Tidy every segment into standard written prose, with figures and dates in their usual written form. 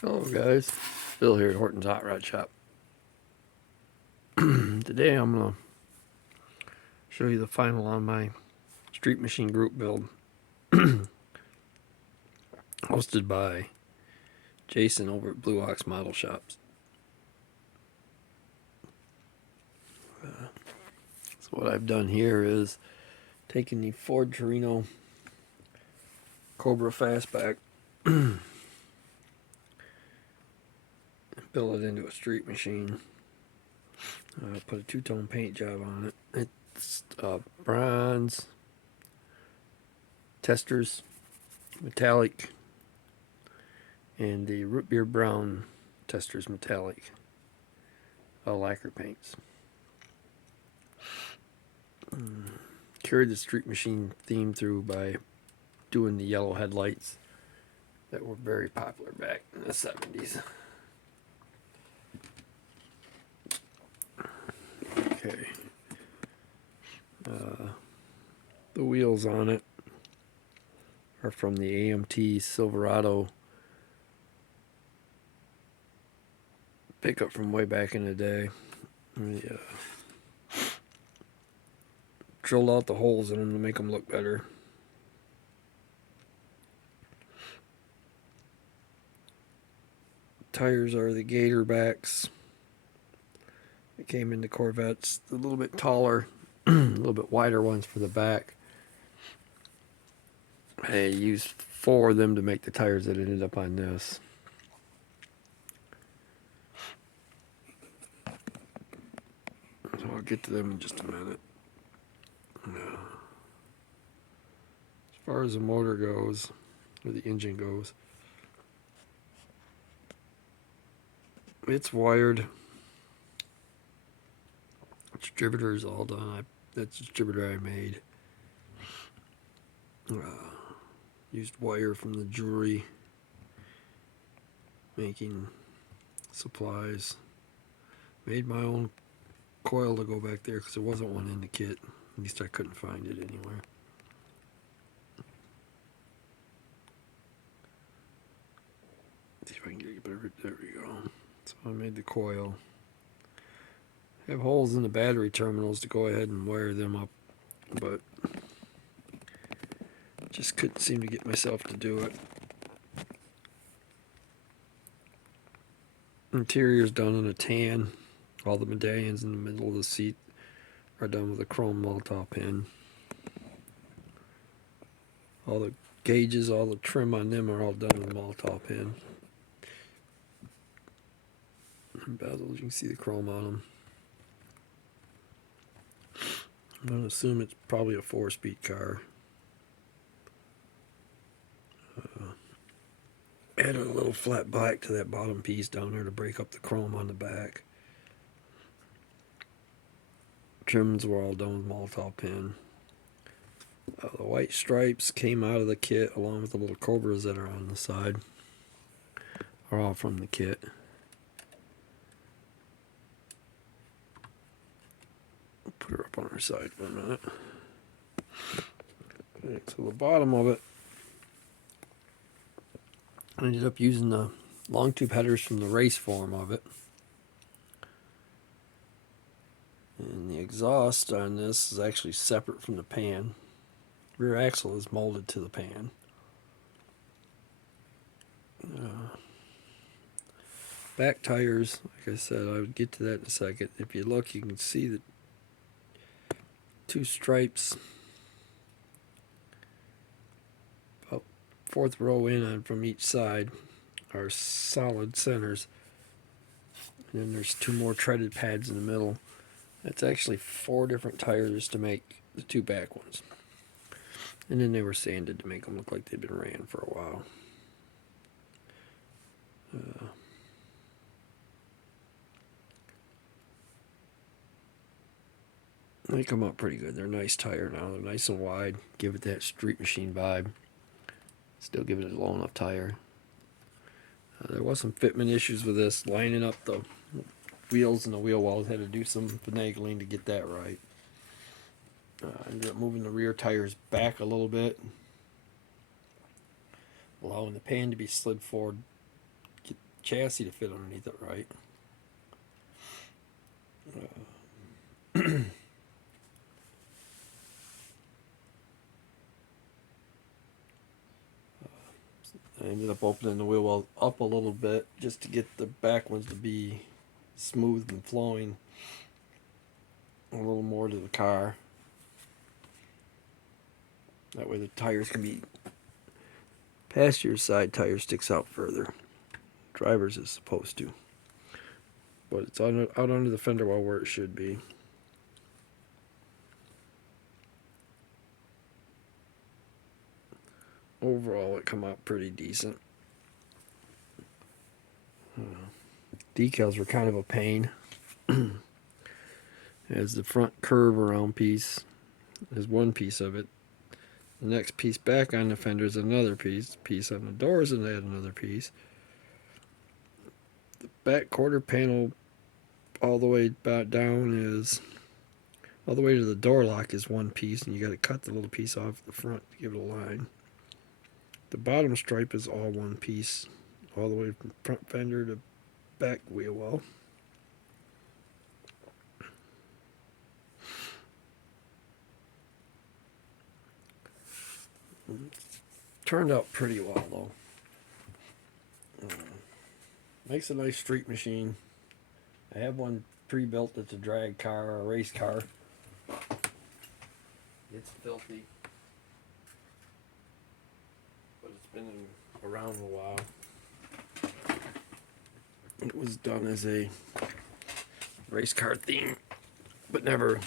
Hello guys, Phil here at Horton's Hot Rod Shop. Today I'm going to show you the final on my Street Machine group build hosted by Jason over at Blue Ox Model Shops. So what I've done here is taken the Ford Torino Cobra Fastback and built it into a Street Machine. Put a two-tone paint job on it. It's bronze, testers, metallic, and the root beer brown testers metallic lacquer paints. Carried the Street Machine theme through by doing the yellow headlights that were very popular back in the 70s. Okay. The wheels on it are from the AMT Silverado pickup from way back in the day. Drilled out the holes in them to make them look better. Tires are the Gator backs. It came in the Corvettes, a little bit taller, a little bit wider ones for the back. I used 4 of them to make the tires that ended up on this. So I'll get to them in just a minute. As far as the motor goes, or the engine goes, it's wired. Distributor is all done. That's the distributor I made. Used wire from the jewelry making supplies. Made my own coil to go back there because there wasn't one in the kit. At least I couldn't find it anywhere. See if I can get it better. There we go. So I made the coil. Have holes in the battery terminals to go ahead and wire them up, but just couldn't seem to get myself to do it. Interior's done in a tan. All the medallions in the middle of the seat are done with a chrome Molotov pin. All the gauges, all the trim on them are all done with a Molotov pin. And bezels, you can see the chrome on them. I'm going to assume it's probably a 4-speed car. Added a little flat black to that bottom piece down there to break up the chrome on the back. Trims were all done with Molotov pin. The white stripes came out of the kit along with the little cobras that are on the side. Are all from the kit. I'll put her up on her side for a minute. Okay, so the bottom of it, I ended up using the long tube headers from the race form of it. And the exhaust on this is actually separate from the pan. Rear axle is molded to the pan. Back tires, like I said, I would get to that in a second. If you look, you can see the 2 stripes about 4th row in on from each side are solid centers. And then there's 2 more treaded pads in the middle. That's actually 4 different tires to make the 2 back ones. And then they were sanded to make them look like they'd been ran for a while. They come out pretty good. They're a nice tire now. They're nice and wide. Give it that Street Machine vibe. Still give it a low enough tire. There was some fitment issues with this. Lining up the wheels and the wheel wells. Had to do some finagling to get that right. Ended up moving the rear tires back a little bit. Allowing the pan to be slid forward. Get chassis to fit underneath it right. I ended up opening the wheel well up a little bit just to get the back ones to be smooth and flowing a little more to the car. That way the tires can be, passenger side tire sticks out further. Driver's is supposed to. But it's out under the fender well where it should be. Overall, it come out pretty decent. Decals were kind of a pain. As the front curve around piece is one piece of it. The next piece back on the fender is another piece. Piece on the doors and another piece. The back quarter panel all the way back down is, all the way to the door lock is one piece, and you got to cut the little piece off the front to give it a line. The bottom stripe is all one piece, all the way from front fender to back wheel well. Turned out pretty well though. Makes a nice street machine. I have one pre-built that's a drag car or a race car. It's filthy, but it's been around a while. It was done as a race car theme, but never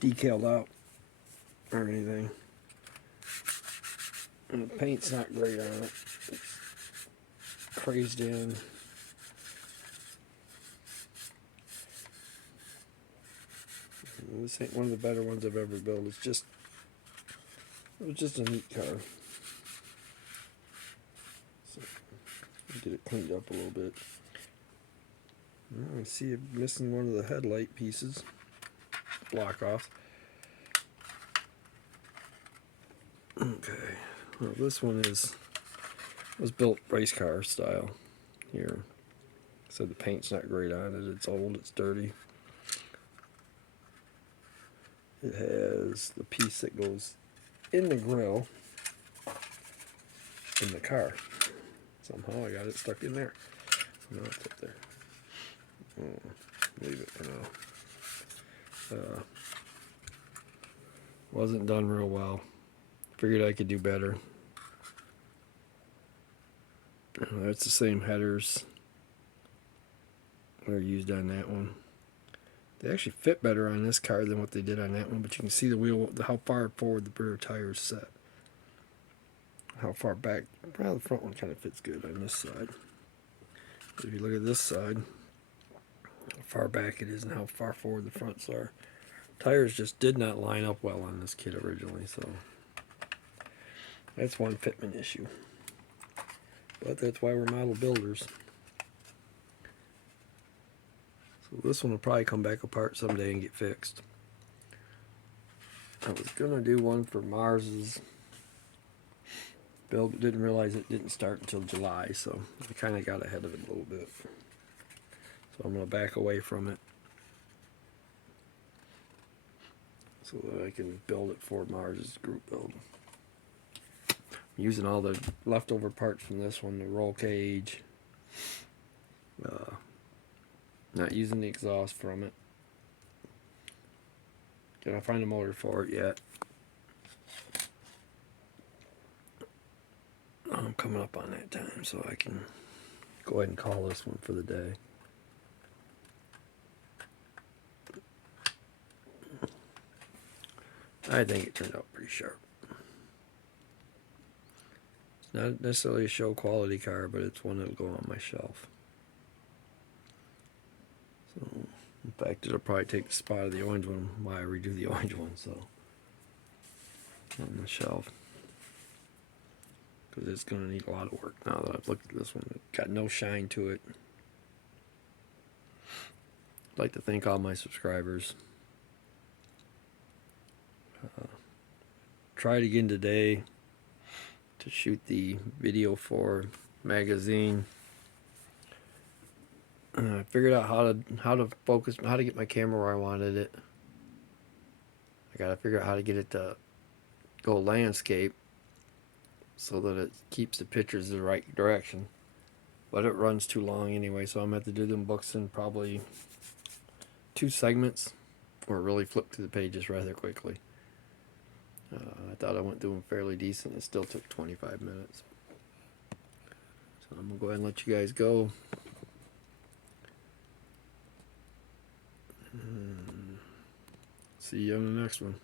decaled out or anything. And the paint's not great on it. It's crazed in. This ain't one of the better ones I've ever built. It was just a neat car. So, get it cleaned up a little bit. I see it missing one of the headlight pieces. Block off. Okay. Well, this one was built race car style here. So the paint's not great on it. It's old. It's dirty. It has the piece that goes in the grill in the car. Somehow I got it stuck in there. No, it's up there. Leave it for now. Wasn't done real well. Figured I could do better. That's the same headers that are used on that one. They actually fit better on this car than what they did on that one, but you can see the wheel, how far forward the rear tire is set. How far back, well, the front one kind of fits good on this side. But if you look at this side, how far back it is and how far forward the fronts are. Tires just did not line up well on this kit originally, so that's one fitment issue. But that's why we're model builders. So this one will probably come back apart someday and get fixed. I was gonna do one for Mars's build, but didn't realize it didn't start until July, so I kind of got ahead of it a little bit. So I'm gonna back away from it so that I can build it for Mars's group build. I'm using all the leftover parts from this one, the roll cage. Not using the exhaust from it. Can't find a motor for it yet. I'm coming up on that time, so I can go ahead and call this one for the day. I think it turned out pretty sharp. It's not necessarily a show quality car, but it's one that'll go on my shelf. So, in fact, it'll probably take the spot of the orange one while I redo the orange one, so on the shelf. Because it's going to need a lot of work now that I've looked at this one. It's got no shine to it. I'd like to thank all my subscribers. Tried again today to shoot the video for magazine. I figured out how to focus, how to get my camera where I wanted it. I gotta figure out how to get it to go landscape so that it keeps the pictures the right direction. But it runs too long anyway, so I'm gonna have to do them books in probably 2 segments, or really flip through the pages rather quickly. I thought I went through them fairly decent. It still took 25 minutes. So I'm gonna go ahead and let you guys go. See you on the next one.